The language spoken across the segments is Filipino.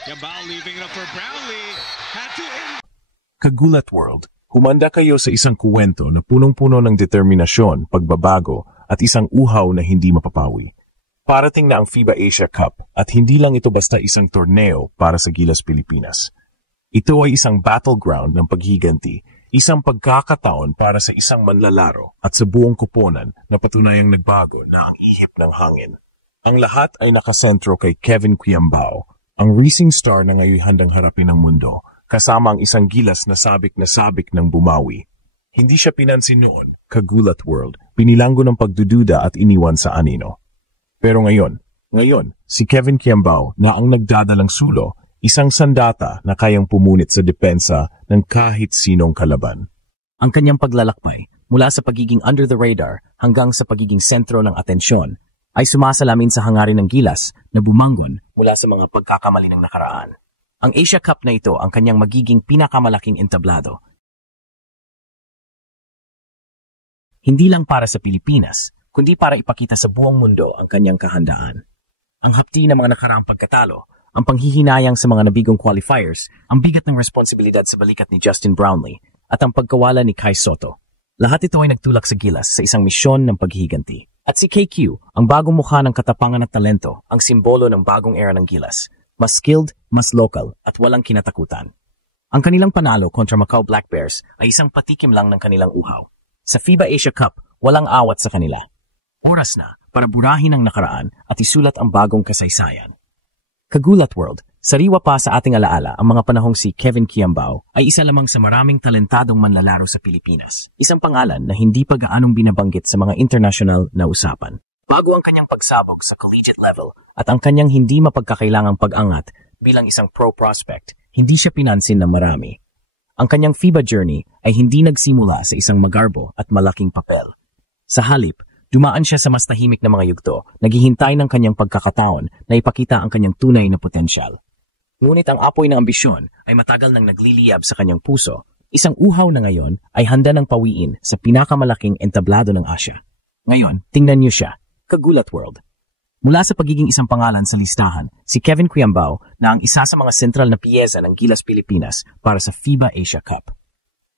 Kiambao leaving it up for Brownlee. Had to in. Kagulat World, humanda kayo sa isang kuwento na punong-puno ng determinasyon, pagbabago, at isang uhaw na hindi mapapawi. Parating na ang FIBA Asia Cup at hindi lang ito basta isang torneo para sa Gilas Pilipinas. Ito ay isang battleground ng paghiganti, isang pagkakataon para sa isang manlalaro at sa buong koponan na patunayang nagbago na ang ihip ng hangin. Ang lahat ay nakasentro kay Kevin Kiambao, ang rising star na ngayon handang harapin ang mundo, kasama ang isang Gilas na sabik ng bumawi. Hindi siya pinansin noon, Kagulat World, binilanggo ng pagdududa at iniwan sa anino. Pero ngayon, si Kevin Kiambao na ang nagdadalang sulo, isang sandata na kayang pumunit sa depensa ng kahit sinong kalaban. Ang kanyang paglalakbay, mula sa pagiging under the radar hanggang sa pagiging sentro ng atensyon, ay sumasalamin sa hangarin ng Gilas na bumanggon mula sa mga pagkakamali ng nakaraan. Ang Asia Cup na ito ang kanyang magiging pinakamalaking entablado. Hindi lang para sa Pilipinas, kundi para ipakita sa buong mundo ang kanyang kahandaan. Ang hapti ng mga nakaraang pagkatalo, ang panghihinayang sa mga nabigong qualifiers, ang bigat ng responsibilidad sa balikat ni Justin Brownlee, at ang pagkawala ni Kai Sotto. Lahat ito ay nagtulak sa Gilas sa isang misyon ng paghihiganti. At si KQ, ang bagong mukha ng katapangan at talento, ang simbolo ng bagong era ng Gilas. Mas skilled, mas local, at walang kinatakutan. Ang kanilang panalo kontra Macau Black Bears ay isang patikim lang ng kanilang uhaw. Sa FIBA Asia Cup, walang awat sa kanila. Oras na para burahin ang nakaraan at isulat ang bagong kasaysayan. Kagulat World, sariwa pa sa ating alaala ang mga panahong si Kevin Kiambao ay isa lamang sa maraming talentadong manlalaro sa Pilipinas. Isang pangalan na hindi pa gaanong binabanggit sa mga international na usapan. Bago ang kanyang pagsabog sa collegiate level at ang kanyang hindi mapagkakailangang pag-angat bilang isang pro prospect, hindi siya pinansin ng marami. Ang kanyang FIBA journey ay hindi nagsimula sa isang magarbo at malaking papel. Sa halip, dumaan siya sa mas tahimik na mga yugto, naghihintay ng kanyang pagkakataon na ipakita ang kanyang tunay na potensyal. Ngunit ang apoy ng ambisyon ay matagal nang nagliliyab sa kanyang puso. Isang uhaw na ngayon ay handa ng pawiin sa pinakamalaking entablado ng Asia. Ngayon, tingnan niyo siya. Kagulat World. Mula sa pagiging isang pangalan sa listahan, si Kevin Kiambao na ang isa sa mga sentral na piyesa ng Gilas Pilipinas para sa FIBA Asia Cup.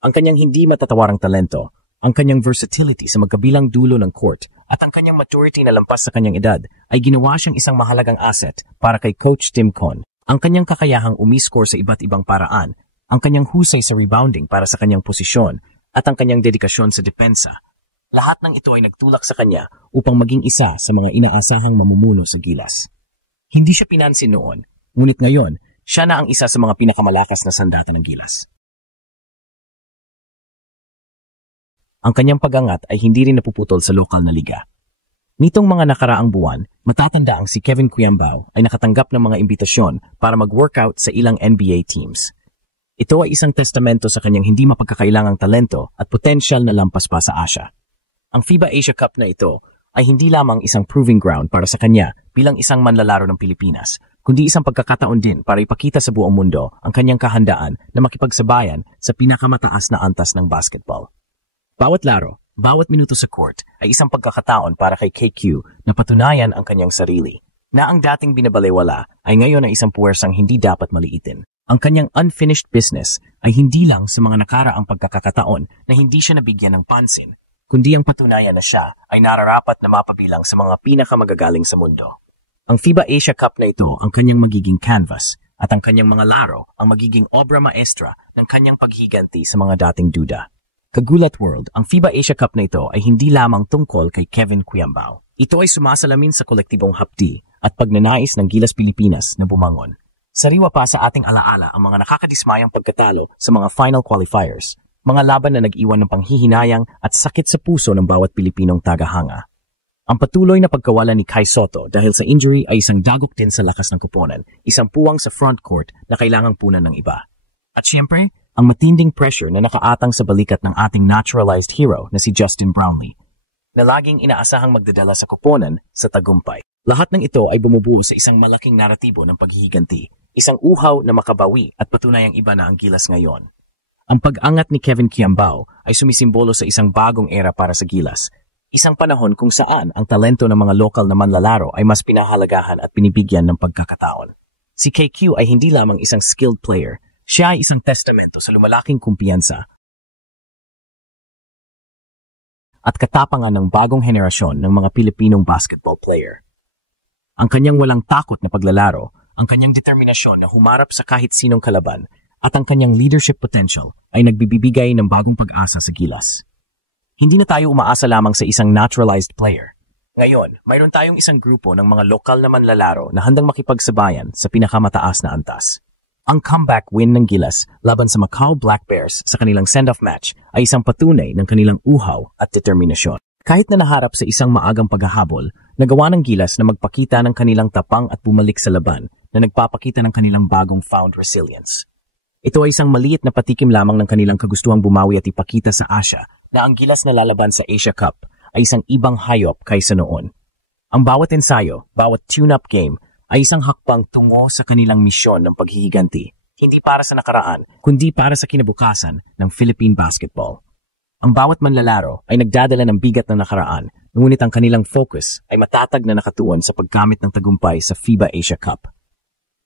Ang kanyang hindi matatawarang talento, ang kanyang versatility sa magkabilang dulo ng court, at ang kanyang maturity na lampas sa kanyang edad ay ginawa siyang isang mahalagang asset para kay Coach Tim Con. Ang kanyang kakayahang umiscore sa iba't ibang paraan, ang kanyang husay sa rebounding para sa kanyang posisyon, at ang kanyang dedikasyon sa depensa. Lahat ng ito ay nagtulak sa kanya upang maging isa sa mga inaasahang mamumuno sa Gilas. Hindi siya pinansin noon, ngunit ngayon, siya na ang isa sa mga pinakamalakas na sandata ng Gilas. Ang kanyang pag-angat ay hindi rin napuputol sa lokal na liga. Nitong mga nakaraang buwan, matatanda ang si Kevin Kiambao ay nakatanggap ng mga imbitasyon para mag-workout sa ilang NBA teams. Ito ay isang testamento sa kanyang hindi mapagkakailangang talento at potensyal na lampas pa sa Asia. Ang FIBA Asia Cup na ito ay hindi lamang isang proving ground para sa kanya bilang isang manlalaro ng Pilipinas, kundi isang pagkakataon din para ipakita sa buong mundo ang kanyang kahandaan na makipagsabayan sa pinakamataas na antas ng basketball. Bawat laro, bawat minuto sa court ay isang pagkakataon para kay KQ na patunayan ang kanyang sarili, na ang dating binabalewala ay ngayon ay isang puwersang hindi dapat maliitin. Ang kanyang unfinished business ay hindi lang sa mga nakaraang pagkakataon na hindi siya nabigyan ng pansin, kundi ang patunayan na siya ay nararapat na mapabilang sa mga pinakamagagaling sa mundo. Ang FIBA Asia Cup na ito ang kanyang magiging canvas at ang kanyang mga laro ang magiging obra maestra ng kanyang paghiganti sa mga dating duda. Kagulat World, ang FIBA Asia Cup na ito ay hindi lamang tungkol kay Kevin Kiambao. Ito ay sumasalamin sa kolektibong hapdi at pagnanais ng Gilas Pilipinas na bumangon. Sariwa pa sa ating alaala ang mga nakakadismayang pagkatalo sa mga final qualifiers, mga laban na nag-iwan ng panghihinayang at sakit sa puso ng bawat Pilipinong tagahanga. Ang patuloy na pagkawala ni Kai Sotto dahil sa injury ay isang dagok din sa lakas ng koponan, isang puwang sa front court na kailangang punan ng iba. At siyempre, ang matinding pressure na nakaatang sa balikat ng ating naturalized hero na si Justin Brownlee, na laging inaasahang magdadala sa koponan sa tagumpay. Lahat ng ito ay bumubuo sa isang malaking naratibo ng paghihiganti, isang uhaw na makabawi at patunayang iba na ang Gilas ngayon. Ang pag-angat ni Kevin Kiambao ay sumisimbolo sa isang bagong era para sa Gilas, isang panahon kung saan ang talento ng mga lokal na manlalaro ay mas pinahalagahan at binibigyan ng pagkakataon. Si KQ ay hindi lamang isang skilled player, siya ay isang testamento sa lumalaking kumpiyansa at katapangan ng bagong henerasyon ng mga Pilipinong basketball player. Ang kanyang walang takot na paglalaro, ang kanyang determinasyon na humarap sa kahit sinong kalaban, at ang kanyang leadership potential ay nagbibigay ng bagong pag-asa sa Gilas. Hindi na tayo umaasa lamang sa isang naturalized player. Ngayon, mayroon tayong isang grupo ng mga lokal na manlalaro na handang makipagsabayan sa pinakamataas na antas. Ang comeback win ng Gilas laban sa Macau Black Bears sa kanilang send-off match ay isang patunay ng kanilang uhaw at determinasyon. Kahit na naharap sa isang maagang paghahabol, nagawa ng Gilas na magpakita ng kanilang tapang at bumalik sa laban na nagpapakita ng kanilang bagong found resilience. Ito ay isang maliit na patikim lamang ng kanilang kagustuhang bumawi at ipakita sa Asia na ang Gilas na lalaban sa Asia Cup ay isang ibang hayop kaysa noon. Ang bawat ensayo, bawat tune-up game ay isang hakbang tungo sa kanilang misyon ng paghihiganti, hindi para sa nakaraan, kundi para sa kinabukasan ng Philippine basketball. Ang bawat manlalaro ay nagdadala ng bigat ng nakaraan, ngunit ang kanilang focus ay matatag na nakatuon sa paggamit ng tagumpay sa FIBA Asia Cup.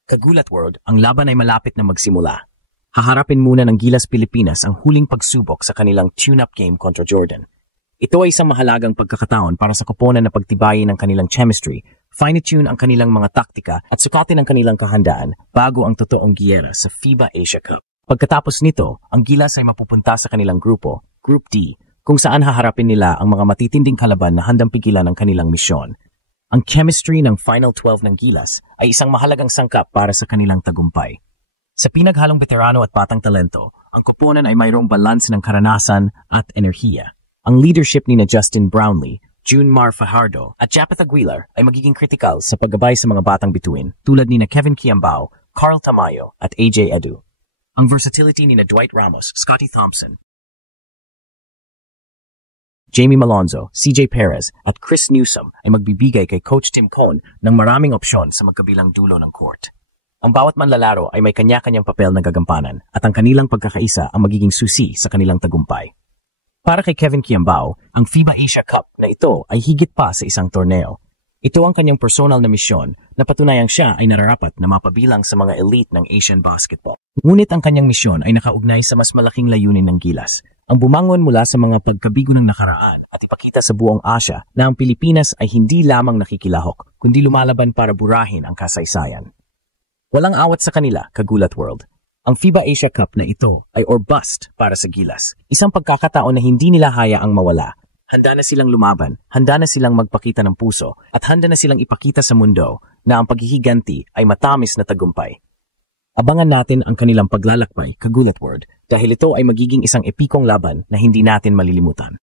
Kagulat World, ang laban ay malapit na magsimula. Haharapin muna ng Gilas Pilipinas ang huling pagsubok sa kanilang tune-up game kontra Jordan. Ito ay isang mahalagang pagkakataon para sa koponan na pagtibayin ang kanilang chemistry, fine-tune ang kanilang mga taktika at sukatin ang kanilang kahandaan bago ang totoong giyera sa FIBA Asia Cup. Pagkatapos nito, ang Gilas ay mapupunta sa kanilang grupo, Group D, kung saan haharapin nila ang mga matitinding kalaban na handang pigilan ang kanilang misyon. Ang chemistry ng Final 12 ng Gilas ay isang mahalagang sangkap para sa kanilang tagumpay. Sa pinaghalong veterano at batang talento, ang koponan ay mayroong balance ng karanasan at enerhiya. Ang leadership ni na Justin Brownlee, June Mar Fajardo at Japeth Aguilar ay magiging kritikal sa paggabay sa mga batang bituin tulad ni na Kevin Kiambao, Carl Tamayo at AJ Edu. Ang versatility ni na Dwight Ramos, Scottie Thompson, Jamie Malonzo, CJ Perez at Chris Newsom ay magbibigay kay Coach Tim Cone ng maraming opsyon sa magkabilang dulo ng court. Ang bawat manlalaro ay may kanya-kanyang papel na gagampanan at ang kanilang pagkakaisa ang magiging susi sa kanilang tagumpay. Para kay Kevin Kiambao, ang FIBA Asia Cup na ito ay higit pa sa isang torneo. Ito ang kanyang personal na misyon na patunayang siya ay nararapat na mapabilang sa mga elite ng Asian basketball. Ngunit ang kanyang misyon ay nakaugnay sa mas malaking layunin ng Gilas, ang bumangon mula sa mga pagkabigo ng nakaraan at ipakita sa buong Asia na ang Pilipinas ay hindi lamang nakikilahok, kundi lumalaban para burahin ang kasaysayan. Walang awat sa kanila, Kagulat World. Ang FIBA Asia Cup na ito ay or bust para sa Gilas. Isang pagkakataon na hindi nila hayaang mawala. Handa na silang lumaban, handa na silang magpakita ng puso, at handa na silang ipakita sa mundo na ang paghihiganti ay matamis na tagumpay. Abangan natin ang kanilang paglalakbay, Kagulat World, dahil ito ay magiging isang epikong laban na hindi natin malilimutan.